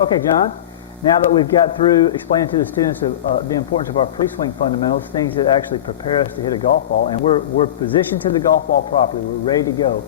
Okay, John, now that we've got through explaining to the students the importance of our pre-swing fundamentals, things that actually prepare us to hit a golf ball, and we're positioned to the golf ball properly, we're ready to go,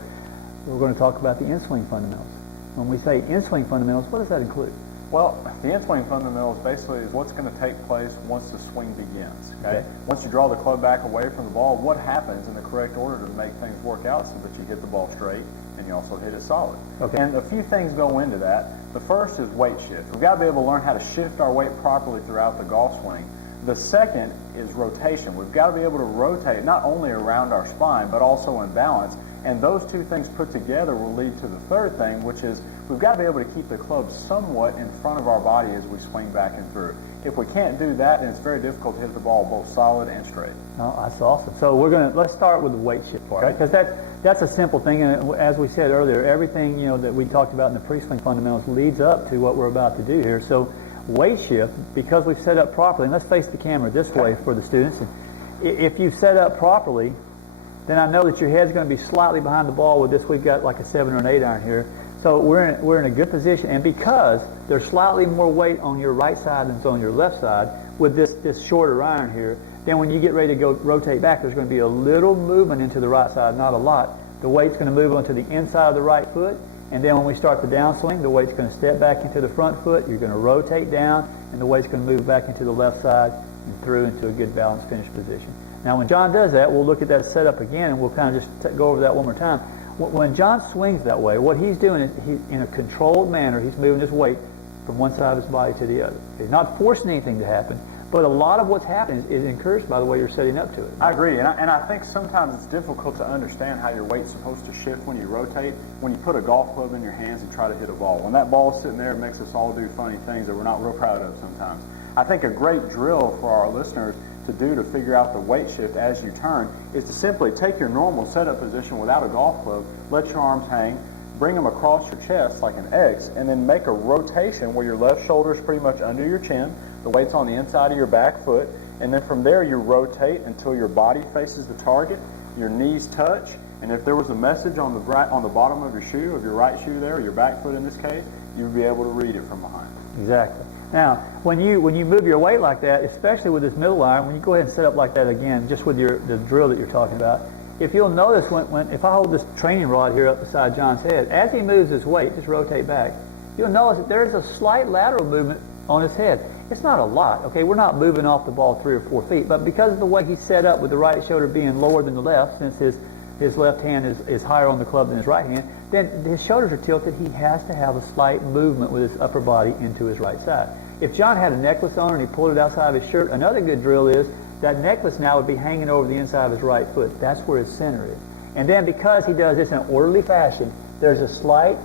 we're going to talk about the in-swing fundamentals. When we say in-swing fundamentals, what does that include? Well, the in-swing fundamentals basically is what's going to take place once the swing begins. Okay? Once you draw the club back away from the ball, what happens in the correct order to make things work out so that you hit the ball straight and you also hit it solid. Okay. And a few things go into that. The first is weight shift. We've got to be able to learn how to shift our weight properly throughout the golf swing. The second is rotation. We've got to be able to rotate not only around our spine but also in balance. And those two things put together will lead to the third thing, which is we've got to be able to keep the club somewhat in front of our body as we swing back and through. If we can't do that, then it's very difficult to hit the ball both solid and straight. Oh, that's awesome. So let's start with the weight shift part, because that's a simple thing. And as we said earlier, everything that we talked about in the pre-swing fundamentals leads up to what we're about to do here. So weight shift, because we've set up properly, and let's face the camera this way for the students. And if you set up properly, then I know that your head's going to be slightly behind the ball. With this, we've got like a 7 or an 8 iron here. So we're in a good position, and because there's slightly more weight on your right side than on your left side with this shorter iron here, then when you get ready to go rotate back, there's going to be a little movement into the right side, not a lot. The weight's going to move onto the inside of the right foot, and then when we start the downswing, the weight's going to step back into the front foot. You're going to rotate down, and the weight's going to move back into the left side and through into a good balanced finish position. Now, when John does that, we'll look at that setup again, and we'll kind of just go over that one more time. When John swings that way, what he's doing is he's in a controlled manner. He's moving his weight from one side of his body to the other. He's not forcing anything to happen, but a lot of what's happening is encouraged by the way you're setting up to it. I agree, and I think sometimes it's difficult to understand how your weight's supposed to shift when you rotate, when you put a golf club in your hands and try to hit a ball. When that ball's sitting there, it makes us all do funny things that we're not real proud of sometimes. I think a great drill for our listeners to do to figure out the weight shift as you turn is to simply take your normal setup position without a golf club, let your arms hang, bring them across your chest like an X, and then make a rotation where your left shoulder is pretty much under your chin, the weight's on the inside of your back foot, and then from there you rotate until your body faces the target, your knees touch, and if there was a message on the bottom of your shoe, of your right shoe there, or your back foot in this case, you would be able to read it from behind. Exactly. Now, when you move your weight like that, especially with this middle iron, when you go ahead and set up like that again, just with the drill that you're talking about, if you'll notice if I hold this training rod here up beside John's head, as he moves his weight, just rotate back, you'll notice that there's a slight lateral movement on his head. It's not a lot, okay? We're not moving off the ball 3 or 4 feet, but because of the way he's set up with the right shoulder being lower than the left, since his left hand is higher on the club than his right hand, then his shoulders are tilted. He has to have a slight movement with his upper body into his right side. If John had a necklace on and he pulled it outside of his shirt, another good drill is that necklace now would be hanging over the inside of his right foot. That's where his center is. And then because he does this in an orderly fashion, there's a slight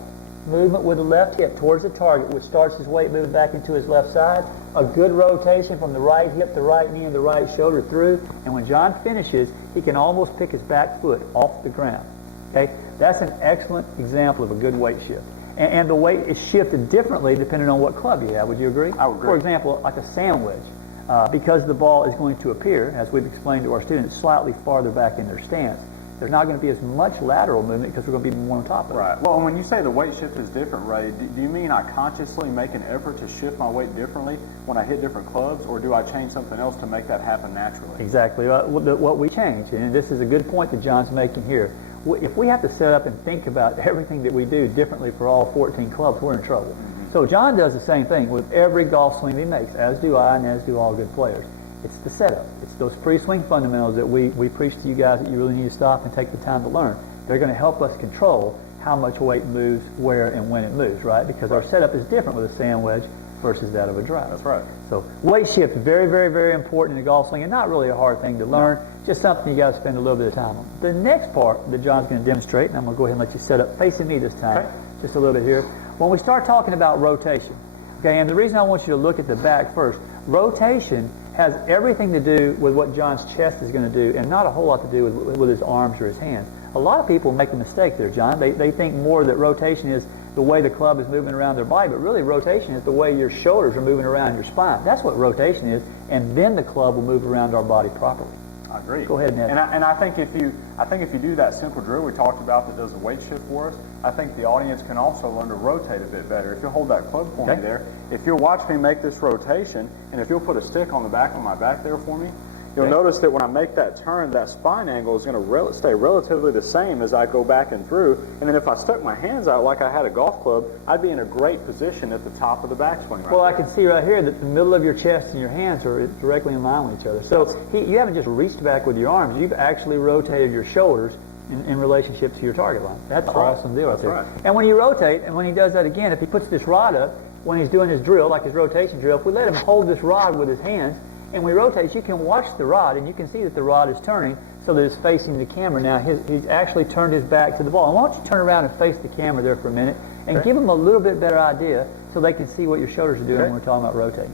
movement with the left hip towards the target, which starts his weight moving back into his left side, a good rotation from the right hip, the right knee, and the right shoulder through, and when John finishes, he can almost pick his back foot off the ground. Okay? That's an excellent example of a good weight shift. And the weight is shifted differently depending on what club you have. Would you agree? I would agree. For example, like a sand wedge, because the ball is going to appear, as we've explained to our students, slightly farther back in their stance. There's not going to be as much lateral movement because we're going to be more on top of it. Right. Well, when you say the weight shift is different, Ray, do you mean I consciously make an effort to shift my weight differently when I hit different clubs, or do I change something else to make that happen naturally? Exactly. What we change, and this is a good point that John's making here, if we have to set up and think about everything that we do differently for all 14 clubs, we're in trouble. So John does the same thing with every golf swing he makes, as do I and as do all good players. It's the setup. It's those pre-swing fundamentals that we preach to you guys that you really need to stop and take the time to learn. They're going to help us control how much weight moves, where, and when it moves, right? Because our setup is different with a sand wedge versus that of a drive. That's right. So weight shift, very, very, very important in the golf swing, and not really a hard thing to learn, just something you got to spend a little bit of time on. The next part that John's going to demonstrate, and I'm going to go ahead and let you set up facing me this time, just a little bit here. When we start talking about rotation, okay, and the reason I want you to look at the back first, rotation has everything to do with what John's chest is going to do and not a whole lot to do with his arms or his hands. A lot of people make a mistake there, John. They think more that rotation is the way the club is moving around their body, but really rotation is the way your shoulders are moving around your spine. That's what rotation is, and then the club will move around our body properly. I agree. Go ahead, Ned. And I think if you do that simple drill we talked about that does the weight shift for us, I think the audience can also learn to rotate a bit better. If you'll hold that club for me there, if you'll watch me make this rotation, and if you'll put a stick on the back of my back there for me, you'll notice that when I make that turn, that spine angle is going to stay relatively the same as I go back and through. And then if I stuck my hands out like I had a golf club, I'd be in a great position at the top of the backswing right Well, I there. can see right here that the middle of your chest and your hands are directly in line with each other. So you haven't just reached back with your arms. You've actually rotated your shoulders in relationship to your target line. That's awesome deal right there. right. And when you rotate, and when he does that again, if he puts this rod up, when he's doing his drill, like his rotation drill, if we let him hold this rod with his hands, and we rotate, you can watch the rod, and you can see that the rod is turning so that it's facing the camera. Now, he's actually turned his back to the ball. And why don't you turn around and face the camera there for a minute and give them a little bit better idea so they can see what your shoulders are doing when we're talking about rotating.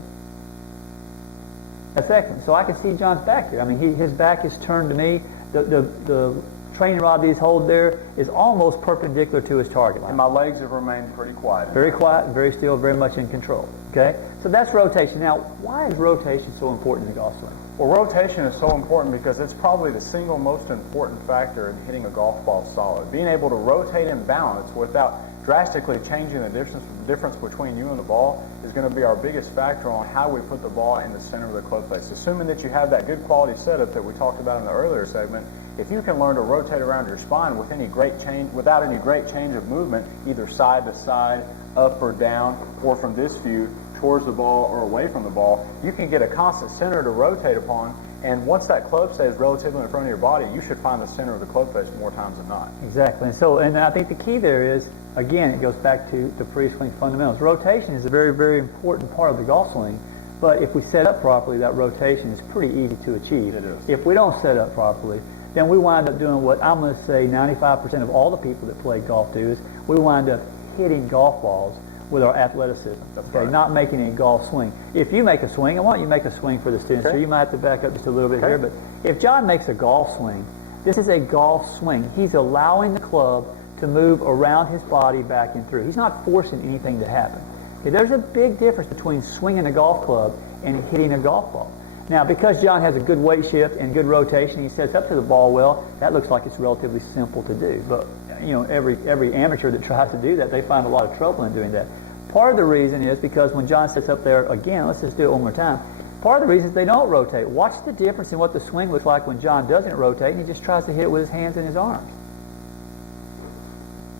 That's excellent. So I can see John's back here. I mean, his back is turned to me. The training rod that he's holding there is almost perpendicular to his target line. And my legs have remained pretty quiet. Very quiet, very still, very much in control. Okay? So that's rotation. Now, why is rotation so important in the golf swing? Well, rotation is so important because it's probably the single most important factor in hitting a golf ball solid. Being able to rotate and balance without drastically changing the difference between you and the ball is going to be our biggest factor on how we put the ball in the center of the club face. Assuming that you have that good quality setup that we talked about in the earlier segment, if you can learn to rotate around your spine without any great change of movement, either side to side, up or down, or from this view towards the ball or away from the ball, you can get a constant center to rotate upon. And once that club stays relatively in front of your body, you should find the center of the club face more times than not. Exactly. And I think the key there is, again, it goes back to the pre-swing fundamentals. Rotation is a very, very important part of the golf swing. But if we set up properly, that rotation is pretty easy to achieve. It is. If we don't set up properly, then we wind up doing what I'm going to say 95% of all the people that play golf do is we wind up hitting golf balls with our athleticism. That's okay, right. not making a golf swing. If you make a swing, I want you to make a swing for the students, so you might have to back up just a little bit here, but if John makes a golf swing, this is a golf swing. He's allowing the club to move around his body back and through. He's not forcing anything to happen. Okay, there's a big difference between swinging a golf club and hitting a golf ball. Now, because John has a good weight shift and good rotation, he sets up to the ball well, that looks like it's relatively simple to do. But, you know, every amateur that tries to do that, they find a lot of trouble in doing that. Part of the reason is because when John sets up there, again, let's just do it one more time. Part of the reason is they don't rotate. Watch the difference in what the swing looks like when John doesn't rotate and he just tries to hit it with his hands and his arms.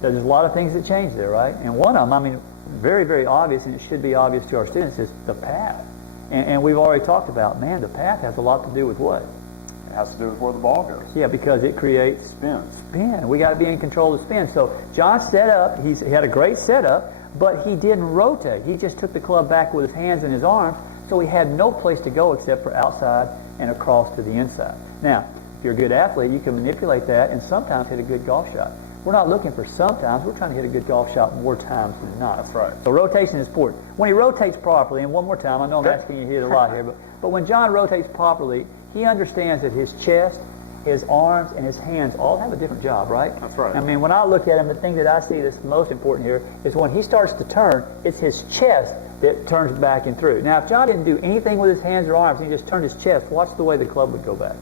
There's a lot of things that change there, right? And one of them, I mean, very, very obvious, and it should be obvious to our students, is the path. And we've already talked about, man, the path has a lot to do with what? It has to do with where the ball goes. Yeah, because it creates spin. We got to be in control of spin. So John set up, he had a great setup, but he didn't rotate. He just took the club back with his hands and his arms, so he had no place to go except for outside and across to the inside. Now, if you're a good athlete, you can manipulate that and sometimes hit a good golf shot. We're not looking for sometimes, we're trying to hit a good golf shot more times than not. That's right. So rotation is important. When he rotates properly, and one more time, I know I'm asking you to hit a lot here, but when John rotates properly, he understands that his chest, his arms, and his hands all have a different job, right? That's right. I mean, when I look at him, the thing that I see that's most important here is when he starts to turn, it's his chest that turns back and through. Now, if John didn't do anything with his hands or arms, and he just turned his chest, watch the way the club would go back.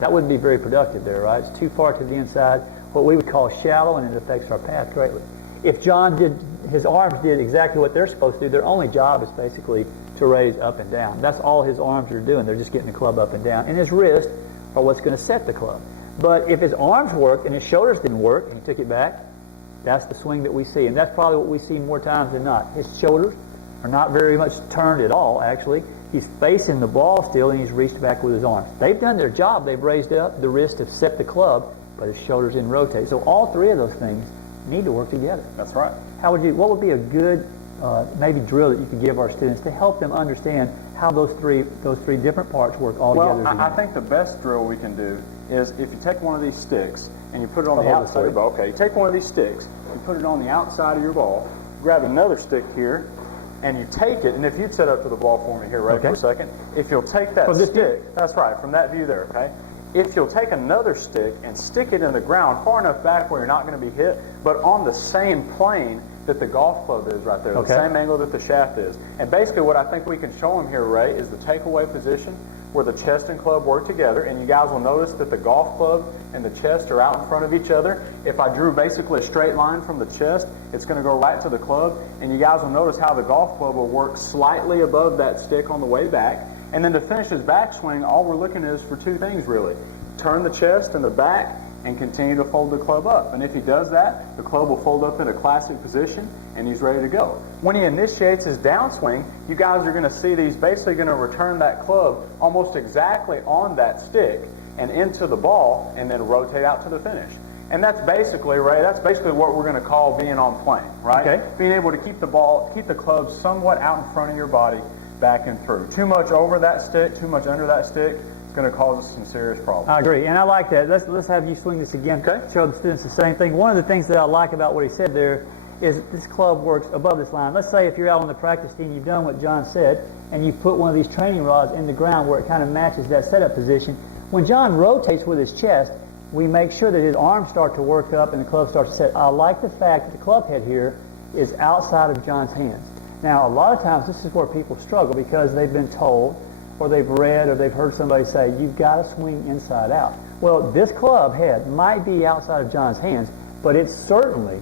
That wouldn't be very productive there, right? It's too far to the inside, what we would call shallow, and it affects our path greatly. If John his arms did exactly what they're supposed to do, their only job is basically to raise up and down. That's all his arms are doing. They're just getting the club up and down. And his wrists are what's going to set the club. But if his arms worked and his shoulders didn't work, and he took it back, that's the swing that we see. And that's probably what we see more times than not. His shoulders are not very much turned at all, actually. He's facing the ball still, and he's reached back with his arms. They've done their job. They've raised up. The wrist have set the club, but his shoulders didn't rotate. So all three of those things need to work together. That's right. What would be a good maybe drill that you could give our students to help them understand how those three different parts work all together? Well, I think the best drill we can do is if you take one of these sticks and you put it on the outside of your ball. Okay, you take one of these sticks, you put it on the outside of your ball, grab another stick here, and you take it, and if you'd set up to the ball for me here for a second, if you'll take that stick, that's right, from that view there, okay? if you'll take another stick and stick it in the ground far enough back where you're not going to be hit, but on the same plane that the golf club is right there, Okay. the same angle that the shaft is. And basically what I think we can show them here, Ray, is the takeaway position where the chest and club work together. And you guys will notice that the golf club and the chest are out in front of each other. If I drew basically a straight line from the chest, it's going to go right to the club. And you guys will notice how the golf club will work slightly above that stick on the way back. And then to finish his backswing, all we're looking is for two things really. Turn the chest and the back and continue to fold the club up. And if he does that, the club will fold up in a classic position and he's ready to go. When he initiates his downswing, you guys are going to see that he's basically going to return that club almost exactly on that stick and into the ball and then rotate out to the finish. And that's basically, Ray, that's basically what we're going to call being on plane, right? Okay. Being able to keep the club somewhat out in front of your body, back and through. Too much over that stick, too much under that stick, it's going to cause us some serious problems. I agree, and I like that. Let's have you swing this again. Okay. Show the students the same thing. One of the things that I like about what he said there is this club works above this line. Let's say if you're out on the practice team, you've done what John said, and you put one of these training rods in the ground where it kind of matches that setup position. When John rotates with his chest, we make sure that his arms start to work up and the club starts to set. I like the fact that the club head here is outside of John's hands. Now, a lot of times this is where people struggle because they've been told or they've read or they've heard somebody say, you've got to swing inside out. Well, this club head might be outside of John's hands, but it's certainly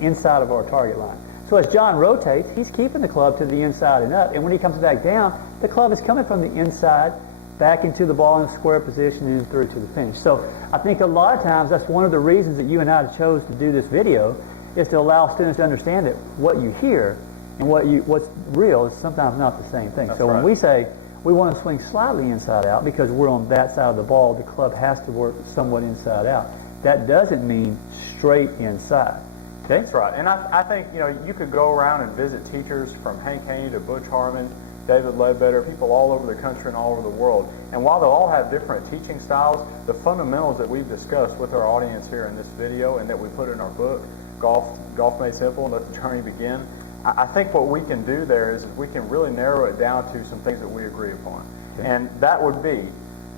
inside of our target line. So as John rotates, he's keeping the club to the inside and up, and when he comes back down, the club is coming from the inside back into the ball in a square position and through to the finish. So I think a lot of times that's one of the reasons that you and I chose to do this video is to allow students to understand that what you hear and what's real is sometimes not the same thing. That's so right. when we say we want to swing slightly inside out because we're on that side of the ball, the club has to work somewhat inside out. That doesn't mean straight inside. Okay? That's right. And I think, you could go around and visit teachers from Hank Haney to Butch Harmon, David Ledbetter, people all over the country and all over the world. And while they'll all have different teaching styles, the fundamentals that we've discussed with our audience here in this video and that we put in our book, Golf Made Simple, Let the Journey Begin, I think what we can do there is we can really narrow it down to some things that we agree upon. Okay. And that would be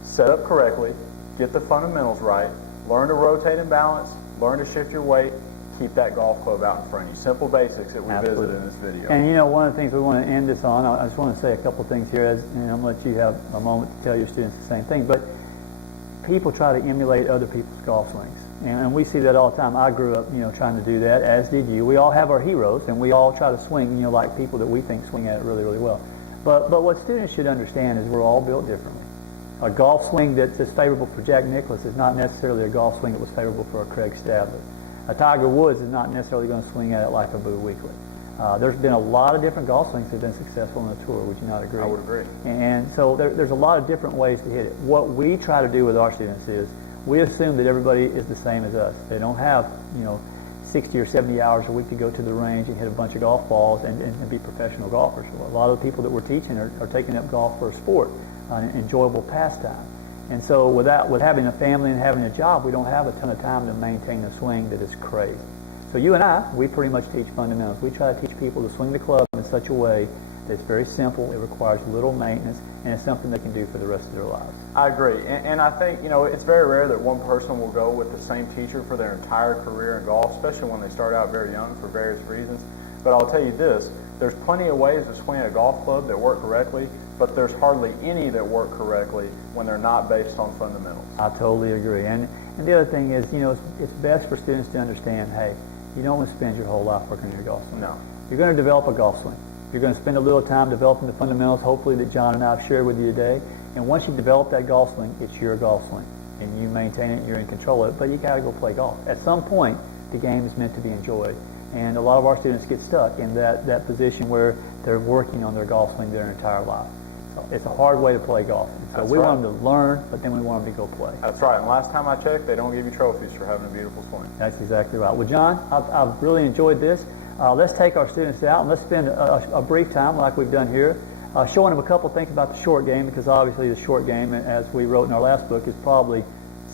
set up correctly, get the fundamentals right, learn to rotate and balance, learn to shift your weight, keep that golf club out in front of you. Simple basics that we visited in this video. And one of the things we want to end this on, I just want to say a couple things here, and I'm going to let you have a moment to tell your students the same thing, but people try to emulate other people's golf swings. And we see that all the time. I grew up, trying to do that, as did you. We all have our heroes, and we all try to swing, like people that we think swing at it really, really well. But what students should understand is we're all built differently. A golf swing that's favorable for Jack Nicklaus is not necessarily a golf swing that was favorable for a Craig Stadler. A Tiger Woods is not necessarily going to swing at it like a Boo Weekley. There's been a lot of different golf swings that have been successful on the tour. Would you not agree? I would agree. And so there's a lot of different ways to hit it. What we try to do with our students is we assume that everybody is the same as us. They don't have, 60 or 70 hours a week to go to the range and hit a bunch of golf balls and be professional golfers. A lot of the people that we're teaching are taking up golf for a sport, an enjoyable pastime. And so with having a family and having a job, we don't have a ton of time to maintain a swing that is crazy. So you and I, we pretty much teach fundamentals. We try to teach people to swing the club in such a way that's very simple, it requires little maintenance, and it's something they can do for the rest of their lives. I agree. And I think, it's very rare that one person will go with the same teacher for their entire career in golf, especially when they start out very young for various reasons. But I'll tell you this, there's plenty of ways to swing a golf club that work correctly, but there's hardly any that work correctly when they're not based on fundamentals. I totally agree. And the other thing is, it's best for students to understand, hey, you don't want to spend your whole life working on your golf swing. No. You're going to develop a golf swing. You're going to spend a little time developing the fundamentals, hopefully that John and I have shared with you today. And once you develop that golf swing, it's your golf swing. And you maintain it, you're in control of it, but you got to go play golf. At some point, the game is meant to be enjoyed. And a lot of our students get stuck in that position where they're working on their golf swing their entire life. So it's a hard way to play golf. So That's we right. want them to learn, but then we want them to go play. That's right. And last time I checked, they don't give you trophies for having a beautiful swing. That's exactly right. Well, John, I've really enjoyed this. Let's take our students out and let's spend a brief time, like we've done here, showing them a couple things about the short game, because obviously the short game, as we wrote in our last book, is probably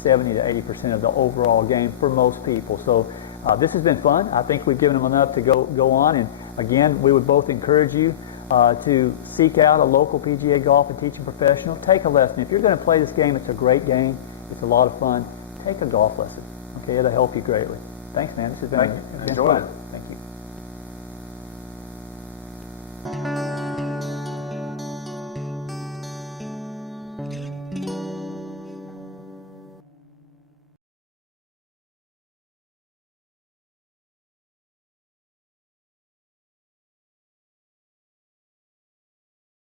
70 to 80% of the overall game for most people. So this has been fun. I think we've given them enough to go on. And again, we would both encourage you, to seek out a local PGA golf and teaching professional. Take a lesson. If you're going to play this game, it's a great game. It's a lot of fun. Take a golf lesson. Okay, it'll help you greatly. Thanks, man. This has been, Thank you. it's been Enjoyed fun. it.